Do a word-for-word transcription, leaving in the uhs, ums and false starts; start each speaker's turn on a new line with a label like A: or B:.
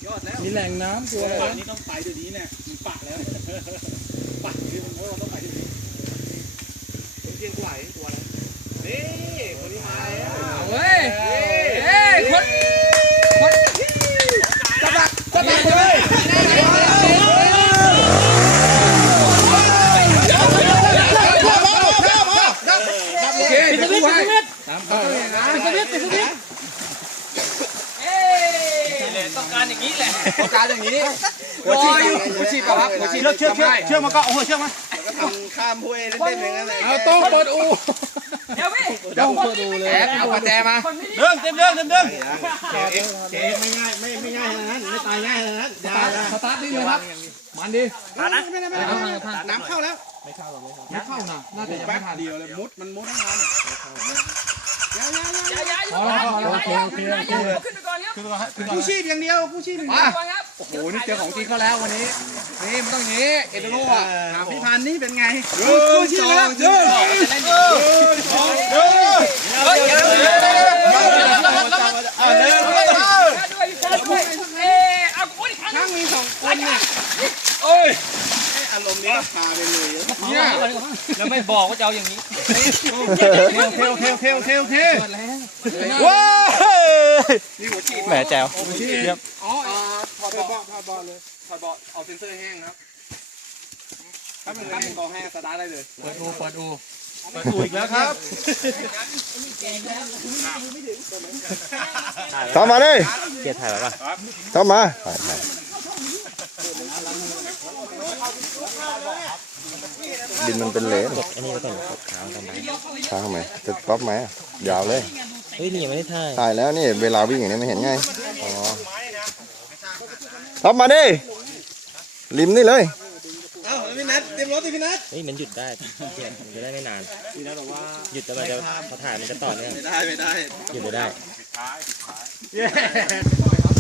A: มีแหล่งน้ำตัวอะไร
B: ป่านี้ต้องไปเดี๋ยวนี้เนี่ยมันป่าแล้วป่าที่มันเราต้องไปเดี๋ยวนี้ผมเพียงไหวตัวแล้วนี่คนนี้มาแล้ว
A: เฮ้ยเฮ้ยคนคนกระบะกระบะเลยโอเคปิดสวิตช์ปิดสวิตช์ตามเขาเลยนะปิดสวิตช์ปิดสวิตช์เอ้ยต้องการอย่างนี้แหละต้องการอย่างนี้หัวชีพหัวชีพครับหัวชีพ
B: เชือกเชือกเชือกมาก็โอ้โหเชือกมา
C: ก็ทำข้ามห้วยเล่นๆอย่างนั้นเลย
A: เอาต้องเปิดอู
D: เดี๋ยวพี่
A: ต้องเปิดอูเลยเอากุญแจมา
B: เดินเต็มเดินเต็มเดิน
C: เจ๊ไม่ง่ายไม่ไม่ง่ายขนาดนั้นไม่ตายง่ายขนาดนั้นอย่า
A: สตาร์ทดีเลยครับมันดี
C: น้ำเข้าแล้ว
A: ไม่เข้านะน่าจะยังไม่ทัน
C: เดียวเลยมุดมันมุดทั้งนั้น
D: อย่าอย่า
A: พอแล้วโอเคโอเคโอเค
D: ขึ้นไปก่อนครับ
C: ผู้ชีพอย่างเดียวผู้ชีพ
A: มาโอ้โหนี่เจอของจริงเขาแล้ววันนี้นี่มันต้องอย่างนี้เอ็นโดโร่อะ
C: พี่พันนี่เป็นไง
A: ผู้ชีพแล้วเดิน
D: เฮ้ยอย่าเลย
A: เดิน
D: ด้วยด้วยเอ๊ะเอาอุ้ย
C: ทั้งมีสองคนเนี่ย
A: โอ้ย
C: อารมณ์นี้พาไปเลย
A: เนี่ย
D: แล้วไม่บอกว่าจะเอาอย่างนี้
B: โอเคโอเคโอเคโอเค
A: ว้า
D: แหมแจ๋ว
C: อ๋อถอดเบาะถอดเบาะเลยถอดเบาะเอาเซ็นเซอร์แห้งครับถ้าเป็นถ้าเป็นกองแห้งสตาร์ทได้เลย
A: เปิดอูเปิดอู
B: เปิดอู่อีกแล้วครับ
E: เข้ามาดิ
D: เกียร์ถ่ายไว้ป่ะ
E: เข้ามาดินมันเป็นเหลว
D: อันนี้ก็ต้องกดค้างกันไป
E: ทางทำไมจะป๊อปไหมยาวเลย
D: เฮ้ยนี่ยังไม่ได้ถ่าย
E: ถ่ายแล้วนี่เวลาวิ่งอย่างนี้ไม่เห็นไงอ๋อเข้ามาดิริมนี่เลย
C: เอ้าพี่นัทเตรียมรถดิพี่นัท
D: เฮ้ยมันหยุดได้มันจะได้ไม่นาน
C: พี่นัทบอกว่า
D: หยุดแล้วมันจะพอถ่ายมันจะต่อเนื่อง
C: ไม่ได้ไม่ได้
D: หยุดไม่ได้
B: เย้